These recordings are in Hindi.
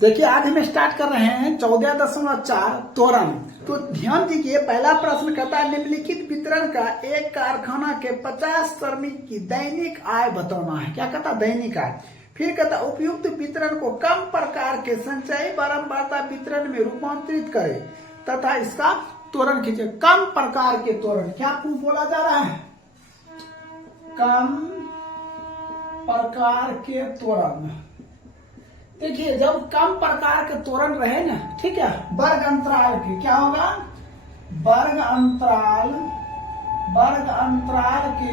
देखिए आज हम स्टार्ट कर रहे हैं 14.4 त्वरण। तो ध्यान दीजिए, पहला प्रश्न कहता है निम्नलिखित वितरण का एक कारखाना के 50 श्रमिक की दैनिक आय बताना है। क्या कहता है? दैनिक आय। फिर कहता है उपयुक्त वितरण को कम प्रकार के संचयी बारंबारता वितरण में रूपांतरित करे तथा इसका त्वरण खींचे। कम प्रकार के त्वरण क्या बोला जा रहा है? कम प्रकार के त्वरण। देखिए जब कम प्रकार के त्वरण रहे ना, ठीक है, वर्ग अंतराल के क्या होगा? वर्ग अंतराल के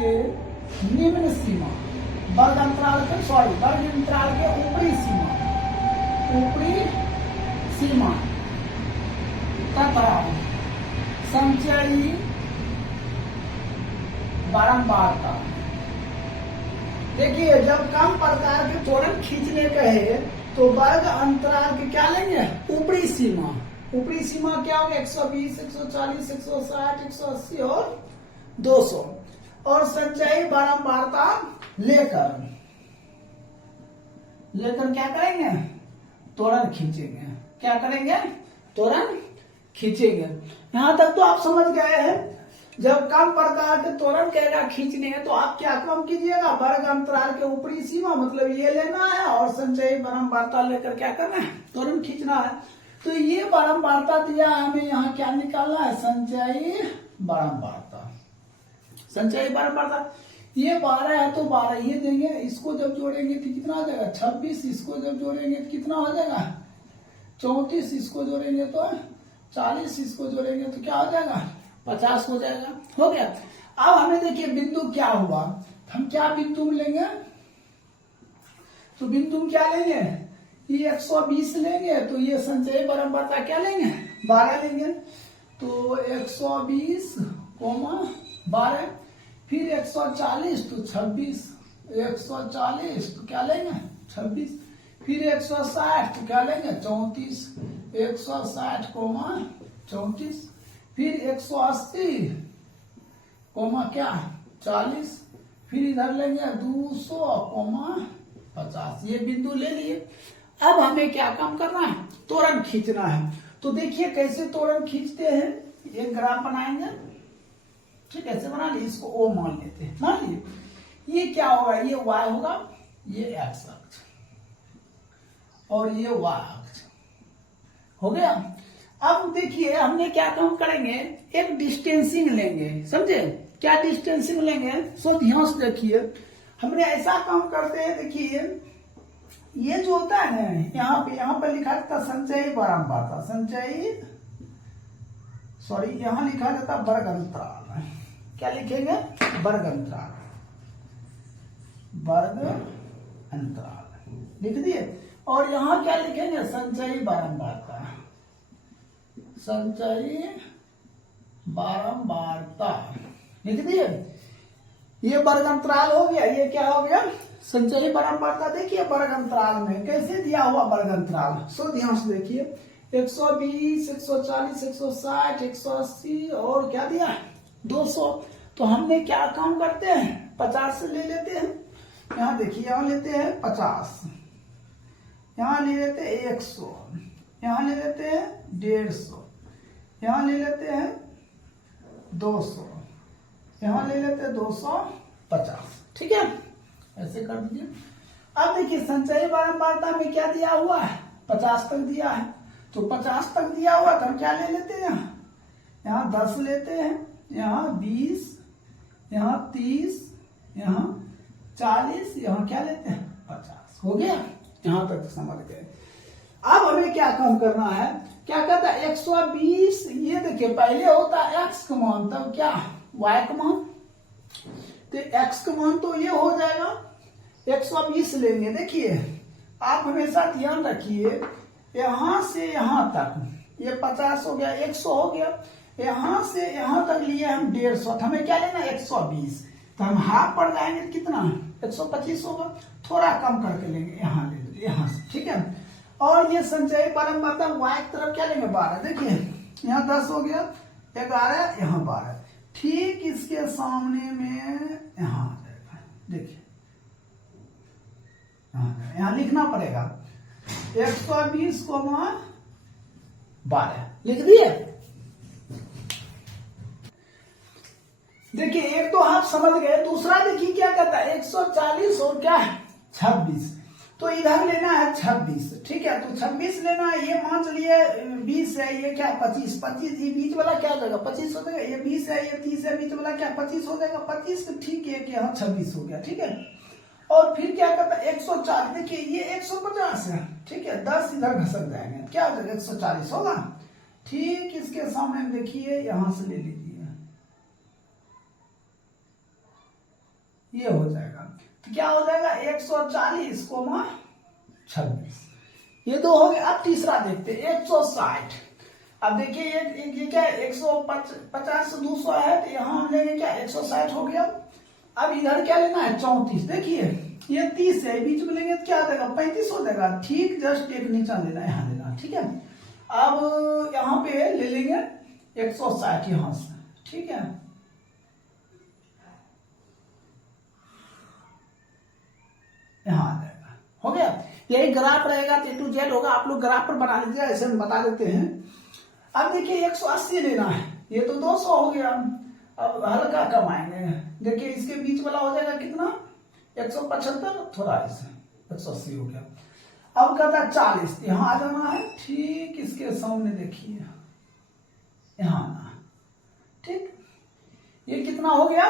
निम्न सीमा, वर्ग अंतराल के ऊपरी सीमा तथा संचयी बारंबारता। देखिए जब कम प्रकार के त्वरण खींचने का है तो वर्ग अंतराल के क्या लेंगे? ऊपरी सीमा क्या होगी? 120, 140, 160, 180 और 200। और संचयी बारंबारता लेकर क्या करेंगे? त्वरण खींचेंगे। क्या करेंगे? त्वरण खींचेंगे। यहां तक तो आप समझ गए हैं। जब कम प्रकार के त्वरण कहेगा खींचने हैं तो आप क्या काम कीजिएगा? वर्ग अंतराल के ऊपरी सीमा मतलब ये लेना है और संचयी बारंबारता लेकर क्या करना है? त्वरण खींचना है। तो ये बारंबारता दिया है, हमें यहाँ क्या निकालना है? संचयी बारंबारता। ये 12 है तो 12 ये देंगे। इसको जब जोड़ेंगे तो कितना हो जाएगा? 26। इसको जब जोड़ेंगे तो कितना हो जाएगा? 34। इसको जोड़ेंगे तो 40। इसको जोड़ेंगे तो क्या हो जाएगा? 50 हो जाएगा। हो गया। अब हमें देखिए बिंदु क्या हुआ, हम क्या बिंदु लेंगे? तो बिंदु क्या लेंगे? ये 120 लेंगे तो ये संचयी बारंबारता क्या लेंगे? 12 लेंगे। तो 120, 12, फिर 140 तो 26, 140 तो क्या लेंगे? 26, फिर 160 तो क्या लेंगे? 34, 160, 34, फिर 180, क्या? 40, फिर इधर लेंगे 200, 50। ये बिंदु ले लिए। अब हमें क्या काम करना है? त्वरण खींचना है। तो देखिए कैसे त्वरण खींचते हैं। एक ग्राफ बनाएंगे, ठीक है, ऐसे बना लिए। इसको ओ मान लेते हैं। मान लिए ये क्या होगा? ये y होगा, ये x अक्ष और ये y अक्ष हो गया। अब देखिए हमने क्या काम करेंगे? एक डिस्टेंसिंग लेंगे। समझे? क्या डिस्टेंसिंग लेंगे? सो ध्यान से देखिए, हमने ऐसा काम करते हैं। देखिए ये जो होता है ना, यहाँ पे लिखा जाता संचयी बारंबारता, यहाँ लिखा जाता वर्ग अंतराल। क्या लिखेंगे? वर्ग अंतराल लिख दिए। और यहाँ क्या लिखेंगे? संचयी बारंबारता लिख दिए। ये वर्ग अंतराल हो गया। ये क्या हो गया? संचयी बारंबारता। देखिए वर्ग अंतराल में कैसे दिया हुआ वर्ग अंतराल। सो ध्यान से देखिए, 120, 140, 160, 180 और क्या दिया? 200। तो हमने क्या काम करते हैं? 50 से ले लेते हैं। यहाँ देखिए, यहाँ लेते हैं 50, यहाँ ले लेते हैं 100, यहाँ ले लेते हैं 150, यहाँ ले लेते हैं 200, यहाँ ले लेते हैं 250। ठीक है, ऐसे कर दीजिए। अब देखिए संचयी बारंबारता में क्या दिया हुआ है? 50 तक दिया है। तो 50 तक दिया हुआ तो हम क्या ले लेते हैं? यहाँ 10 लेते हैं, यहाँ 20, यहाँ 30, यहाँ 40, यहाँ क्या लेते हैं? 50। हो गया। यहाँ तक समझ गए। अब हमें क्या काम करना है? क्या कहता है? 120। ये देखिए पहले होता है x का मान, तब क्या? y का मान। तो x का मान तो ये हो जाएगा 120 लेंगे। देखिए आप हमेशा ध्यान रखिए, यहां से यहां तक ये 50 हो गया, 100 हो गया। यहां से यहां तक लिए हम 150। हमें क्या लेना? 120। तो हम हाफ पड़ जाएंगे कितना? 125 होगा। थोड़ा कम करके लेंगे, यहाँ ले लेंगे, यहाँ से। ठीक है। और ये संचयी बारंबारता y की तरफ क्या लेंगे? 12। देखिए यहाँ 10 हो गया, 11, यहाँ 12। ठीक इसके सामने में यहाँ आ जाएगा। देखिए यहाँ लिखना पड़ेगा 120,12 लिख दिए। देखिए एक तो आप समझ गए, दूसरा देखिए क्या कहता है 140 और क्या है 26, तो इधर लेना है 26, ठीक है, तो 26 लेना है, ये मान चलिए 20 है, ये क्या 25, 25 ये बीच वाला क्या हो जाएगा 25 हो जाएगा, ये 20 है, ये 30 है, बीच वाला क्या 25 हो जाएगा, 25 ठीक है कि यहाँ 26 हो गया, ठीक है। और फिर क्या करता है 140, देखिए ये 150 है, ठीक है, 10 इधर घसक जाएंगे, क्या हो जाएगा 140 होगा, ठीक इसके सामने देखिए यहां से ले लीजिए, ये हो जाएगा, तो क्या हो जाएगा 140,26, ये दो हो गए। अब तीसरा देखते 160, अब देखिए ये क्या है 150 से 200 है, तो यहाँ हम लेंगे क्या 160 हो गया। अब इधर क्या लेना है 34, देखिए ये 30 है, बीच में लेंगे तो क्या आ जाएगा 35 हो जाएगा, ठीक जस्ट एक नीचा लेना है, यहाँ लेना, ठीक है। अब यहाँ पे ले लेंगे 160 यहां से, ठीक है, यहाँ आ जाएगा, हो गया। यही ग्राफ रहेगा तो A to Z होगा, आप लोग ग्राफ पर बना लीजिए, ऐसे हम बता देते हैं। अब देखिए 180 लेना है, ये तो 200 हो गया, अब हल्का कमाएंगे, देखिए इसके बीच वाला हो जाएगा कितना 175, थोड़ा ऐसे 180 हो गया। अब कहता है 40, यहाँ आ जाना है, ठीक इसके सामने देखिए यहाँ आना, ठीक ये कितना हो गया,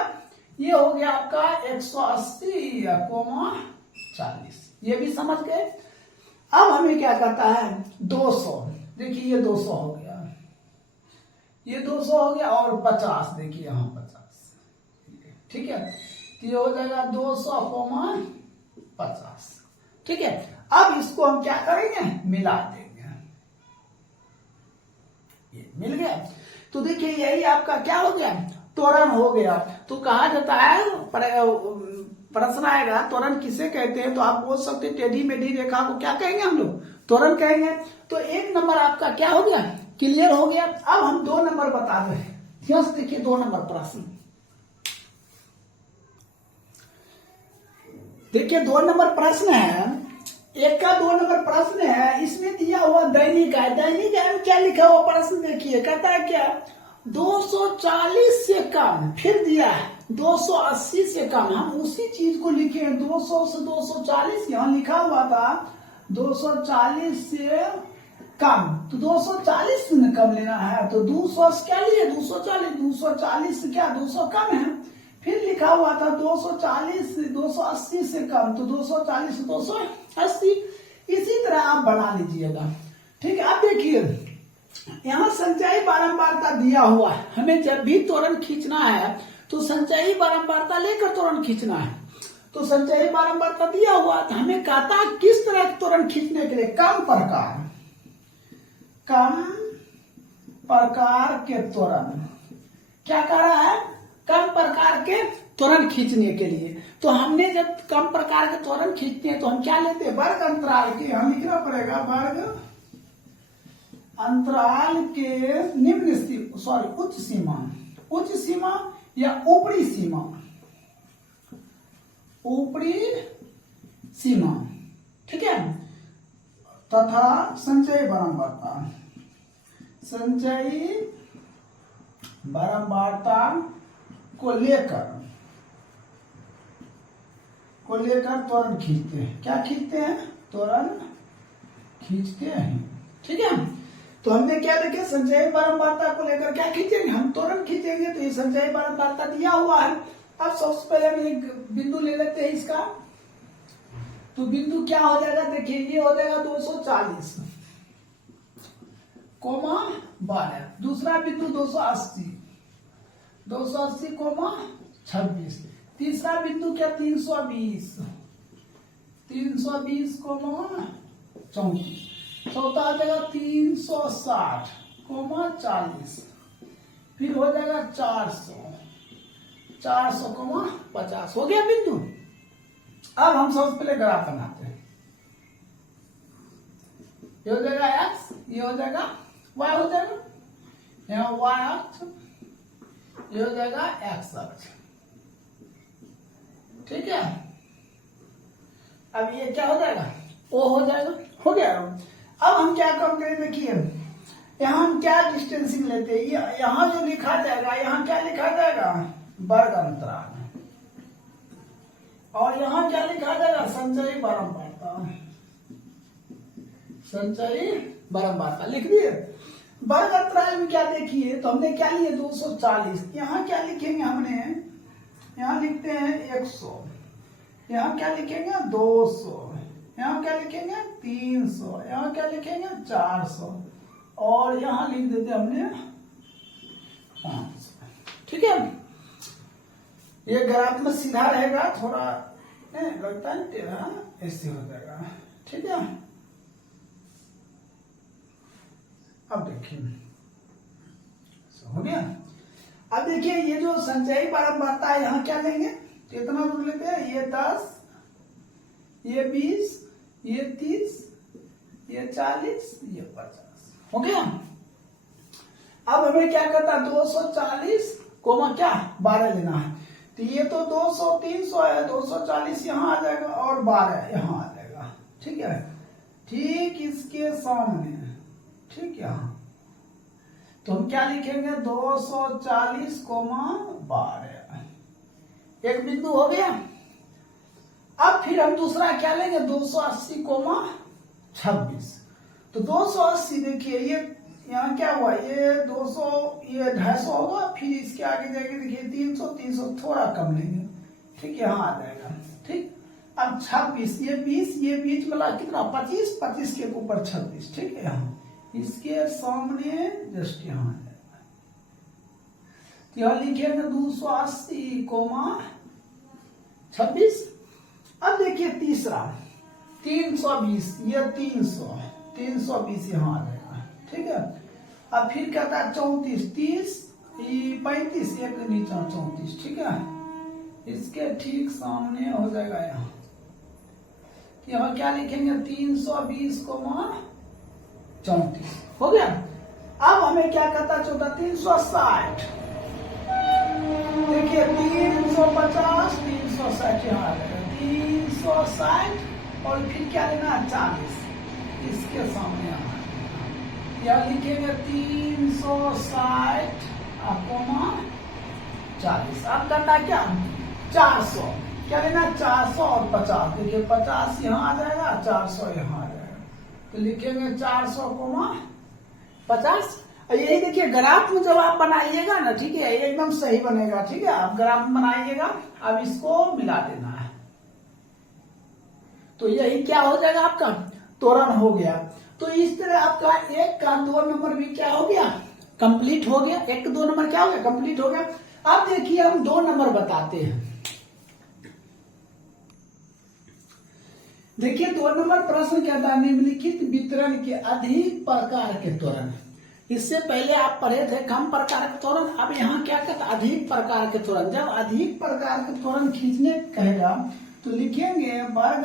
ये हो गया आपका 180,40, ये भी समझ गए। अब हमें क्या करता है 200, देखिए ये 200 हो गया, ये 200 हो गया, और 50 देखिए यहाँ 50, ठीक है, तो ये हो जाएगा 200,50, ठीक है। अब इसको हम क्या करेंगे मिला देंगे, ये मिल गया, तो देखिए यही आपका क्या हो गया त्वरण हो गया। तो कहा जाता है प्रश्न आएगा त्वरण किसे कहते हैं, तो आप बोल सकते हैं टेढ़ी मेढ़ी रेखा को क्या कहेंगे हम लोग त्वरण कहेंगे। तो एक नंबर आपका क्या हो गया क्लियर हो गया। अब हम 2 नंबर बता रहे हैं, ध्यान से देखिए 2 नंबर प्रश्न, देखिए 2 नंबर प्रश्न है, एक का 2 नंबर प्रश्न है, इसमें दिया हुआ दैनिक है, दैनिक है में क्या लिखा हुआ प्रश्न देखिए, कहता है क्या 240 से कम, फिर दिया है 280 से कम, हम उसी चीज को लिखे 200 से 240, यहाँ लिखा हुआ था 240 से कम, तो 240 से कम लेना है, तो 200 से क्या लिए 240 से क्या 200 कम है, फिर लिखा हुआ था 240 से 280 से कम, तो 240 से 280, इसी तरह आप बना लीजिएगा, ठीक है। अब देखिए यहाँ संचयी बारंबारता दिया हुआ है, हमें जब भी त्वरण खींचना है तो संचयी बारंबारता लेकर त्वरण खींचना है, तो संचयी बारंबारता दिया हुआ, तो हमें कहता है किस तरह के त्वरण खींचने के लिए कम प्रकार के त्वरण, क्या कह रहा है कम प्रकार के त्वरण खींचने के लिए। तो हमने जब कम प्रकार के त्वरण खींचते हैं तो हम क्या लेते हैं वर्ग अंतराल के, हम लिखना पड़ेगा वर्ग अंतराल के निम्न उच्च सीमा या ऊपरी सीमा, ठीक है, तथा संचयी बारंबारता को लेकर त्वरण खींचते हैं, क्या खींचते हैं त्वरण खींचते हैं, ठीक है। तो हमने क्या लिखे संचयी बारंबारता को लेकर क्या खींचेंगे हम त्वरण खींचेंगे, तो ये संचयी बारंबारता दिया हुआ है। अब सबसे पहले हम एक बिंदु ले लेते हैं इसका, तो बिंदु क्या हो जाएगा देखिए ये हो जाएगा 240 कोमा 12, दूसरा बिंदु 280 कोमा 26, तीसरा बिंदु क्या 320 कोमा 34, चौथा आ जाएगा 360 कोमा 40, फिर हो जाएगा 400 कोमा 50, हो गया बिंदु। अब हम सबसे पहले ग्राफ बनाते हैं, ये हो जाएगा x, ये हो जाएगा y, हो जाएगा यहाँ y अक्ष, ये हो जाएगा x अक्ष, ठीक है। अब ये क्या हो जाएगा o हो जाएगा, हो गया। अब हम क्या काम करें, देखिए यहाँ हम क्या डिस्टेंसिंग लेते हैं, यहाँ जो लिखा जाएगा, यहाँ क्या लिखा जाएगा, वर्ग अंतराल, और यहाँ क्या लिखा जाएगा, संचयी बारंबारता, संचयी बारंबारता लिख दिए। वर्ग अंतराल में क्या देखिए, तो हमने क्या लिए 240, यहाँ क्या लिखेंगे हमने, यहाँ लिखते हैं 100, यहाँ क्या लिखेंगे 200, यहाँ क्या लिखेंगे 300, यहाँ क्या लिखेंगे 400, और यहाँ लिख देते हमने 500। ठीक है, ये ग्राफ में सीधा रहेगा, थोड़ा लगता है टेढ़ा, ऐसे हो जाएगा। ठीक है, अब देखिए हो गया। अब देखिए ये जो संचयी बारंबारता है, यहाँ क्या लेंगे, कितना दूर लेते हैं, ये 10, ये 20, ये 30, ये 40, ये 50, हो गया। अब हमें क्या करता है, 240 कोमा क्या 12 लेना है, तो ये तो 200 300 है, 240 यहाँ आ जाएगा और 12 यहाँ आ जाएगा। ठीक है, ठीक इसके सामने, ठीक यहाँ, तो हम क्या लिखेंगे 240 कोमा 12, एक बिंदु हो गया। अब फिर हम दूसरा क्या लेंगे, 280 कोमा 26, तो 280 देखिए ये यहाँ क्या हुआ, ये 200, ये 250 होगा, फिर इसके आगे जाके देखिए 300 300 थोड़ा कम लेंगे, ठीक यहाँ आ जाएगा। ठीक, अब 26, ये 20, ये बीच वाला कितना 25, 25 के ऊपर 26, ठीक है, यहाँ इसके सामने जस्ट यहाँ आ जाएगा, तो यहाँ लिखेंगे 280 कोमा 26। अब देखिए तीसरा 320, ये 320 यहाँ आ जाएगा। ठीक है, अब फिर कहता है 34, 30, 35, एक नीचा 34, ठीक है, इसके ठीक सामने हो जाएगा यहाँ, यहाँ क्या लिखेंगे 320 कोमा 34, हो गया। अब हमें क्या कहता है, 360, देखिए 350, 360 यहाँ आ जाएगा, 360, और फिर क्या लेना है 40, इसके सामने आना, यह लिखेंगे 360 कोमा 40। अब करना क्या 400, क्या लेना 400 और 50, देखिए 50 यहाँ आ जाएगा, 400 यहाँ आ जाएगा, तो लिखेंगे 400 कोमा 50। यही देखिए ग्राफ में जब आप बनाइएगा ना, ठीक है, ये एकदम सही बनेगा। ठीक है, आप ग्राफ बनाइएगा, अब इसको मिला देना है, तो यही क्या हो जाएगा, आपका त्वरण हो गया। तो इस तरह आपका 1 का 2 नंबर भी क्या हो गया, कंप्लीट हो गया। 1 2 नंबर क्या हो गया, कंप्लीट हो गया। अब देखिए हम 2 नंबर बताते हैं। देखिए 2 नंबर प्रश्न कहता है निम्नलिखित वितरण के अधिक प्रकार के त्वरण। इससे पहले आप पढ़े थे कम प्रकार के त्वरण, अब यहाँ क्या कहता है अधिक प्रकार के त्वरण। जब अधिक प्रकार के त्वरण खींचने कहेगा तो लिखेंगे वर्ग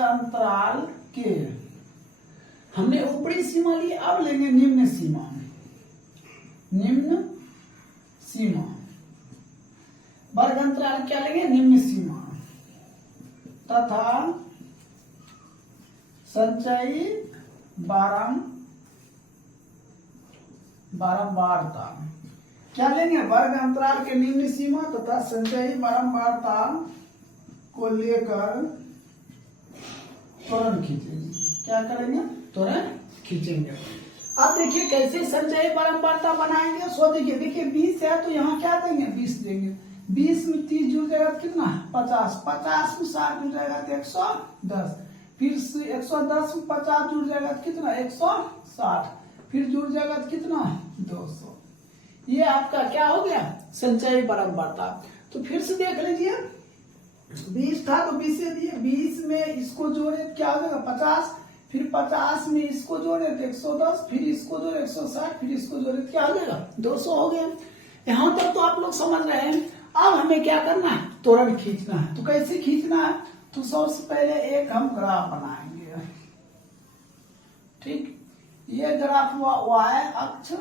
अंतराल के, हमने ऊपरी सीमा ली, अब लेंगे निम्न सीमा, वर्ग अंतराल क्या लेंगे, निम्न सीमा तथा संचयी बारंबारता। क्या लेंगे, वर्ग अंतराल के निम्न सीमा तथा संचयी बारंबारता को लेकर त्वरण खींचेंगे। क्या करेंगे, त्वरण खींचेंगे। अब देखिए कैसे संचयी बारंबारता बनाएंगे, सो देखिए 20 है तो यहाँ क्या देंगे 20 देंगे, 20 में 30 जुड़ जाएगा कितना 50, 50 में 60 जुड़ जाएगा तो 110, फिर 110 में 50 जुड़ जाएगा कितना 160, फिर जुड़ जाएगा कितना 200। ये आपका क्या हो गया, संचयी बारंबारता। तो फिर से देख लीजिए 20 था तो 20 से दिए, 20 में इसको जोड़े क्या हो जाएगा 50, फिर 50 में इसको जोड़े तो 110, फिर इसको जोड़े 160, फिर इसको जोड़े क्या हो जाएगा 200 हो गया। यहां तक तो आप लोग समझ रहे हैं। अब हमें क्या करना है, त्वरण खींचना है। तो कैसे खींचना है, तो सबसे पहले एक हम ग्राफ बनाएंगे। ठीक, ये ग्राफ हुआ y अक्ष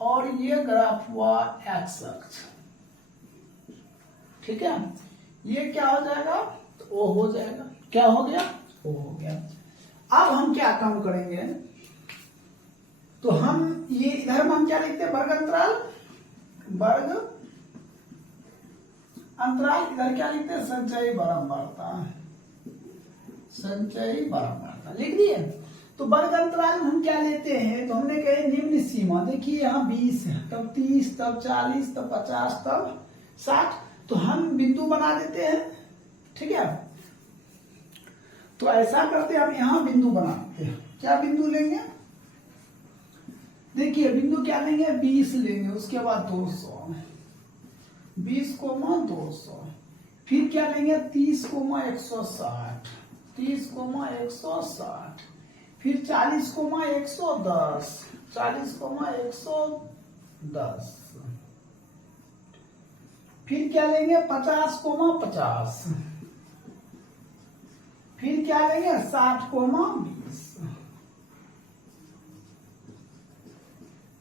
और ये ग्राफ हुआ x अक्ष। ठीक है, ये क्या हो जाएगा ओ हो जाएगा। क्या हो गया? ओ हो गया। अब हम क्या काम करेंगे, तो हम ये इधर में हम क्या लिखते हैं, वर्ग अंतराल, वर्ग अंतराल, इधर क्या लिखते हैं, संचयी बारंबारता, संचयी बारंबारता लिख दिए। तो वर्ग अंतराल में हम क्या लेते हैं, तो हमने कहे निम्न सीमा, देखिए यहाँ 20 है, तब 30, तब 40, तब 50, तब 60, तो हम बिंदु बना देते हैं, ठीक है। तो ऐसा करते हैं, हम यहाँ बिंदु बनाते हैं। क्या बिंदु लेंगे, देखिए बिंदु क्या लेंगे, 20 लेंगे, उसके बाद 200, 20,200, फिर क्या लेंगे, 30,160, 30,160, फिर 40,110, 40,110, फिर क्या लेंगे, 50,50, फिर क्या लेंगे, 60,20।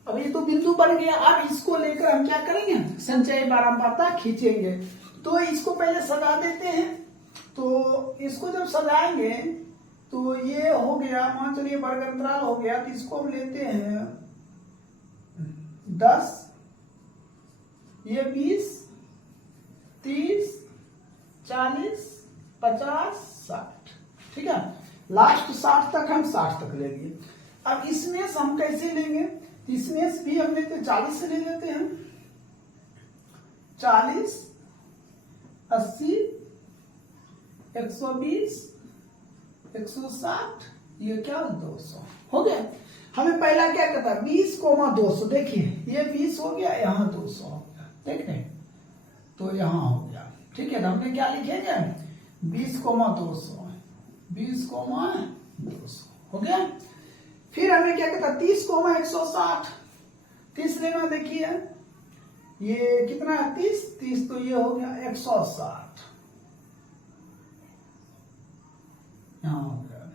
अब ये तो बिंदु बन गया। अब इसको लेकर हम क्या करेंगे, संचयी बारंबारता खींचेंगे। तो इसको पहले सजा देते हैं। तो इसको जब सजाएंगे तो ये हो गया, मान चलिए वर्ग अंतराल हो गया, तो इसको हम लेते हैं 10, ये 20, 30, 40, 50, 60, ठीक है। लास्ट 60 तक हम 60 तक लेंगे। अब इसमें से हम कैसे लेंगे, इसमें से भी हम लेते 40 से ले लेते हैं, 40, 80, 120, 160, ये क्या 200 हो गया। हमें पहला क्या करता है, 20,200, देखिए ये 20 हो गया, यहाँ 200 हो गया, देख रहे, तो यहाँ हो गया, ठीक है। तो हमने क्या लिखेंगे, 20,200, 20,200 हो गया। फिर हमें क्या कहता है, 30,160, 30 लेना, देखिए ये कितना है, 30, 30, तो ये हो गया 160, यहाँ हो गया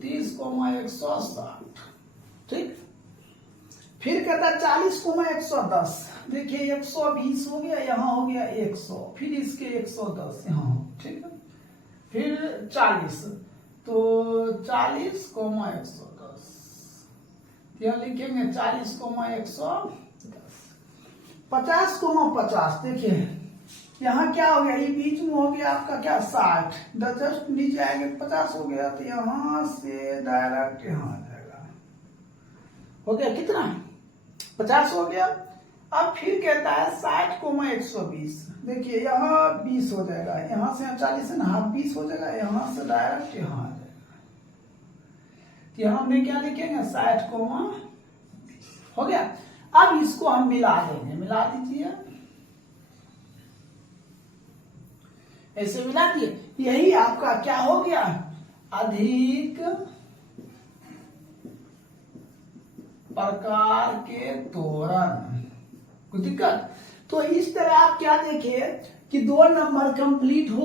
30,160, ठीक। फिर कहता है 40,110, देखिए 120 हो गया, यहाँ हो गया 100, फिर इसके 110 यहाँ, ठीक है। फिर 40, तो 40,110, यहाँ लिखेंगे 40,110, 50,50, देखिए यहाँ क्या हो गया, ये बीच में हो गया आपका क्या 60, जस्ट नीचे आएंगे 50 हो गया, तो यहाँ से डायरेक्ट यहाँ आ जाएगा, हो गया कितना, 50 हो गया। अब फिर कहता है 60,120, देखिए यहाँ 20 हो जाएगा, यहाँ से 40 है ना, हाफ 20 हो जाएगा, यहाँ से डायरेक्ट यहाँ आ जाएगा। तो यहाँ हमने क्या लिखेंगे, 60, हो गया। अब इसको हम मिला देंगे, मिला दीजिए, ऐसे मिला दिए, यही आपका क्या हो गया, अधिक प्रकार के त्वरण। कुछ दिक्कत, तो इस तरह आप क्या देखिए कि 2 नंबर कंप्लीट हो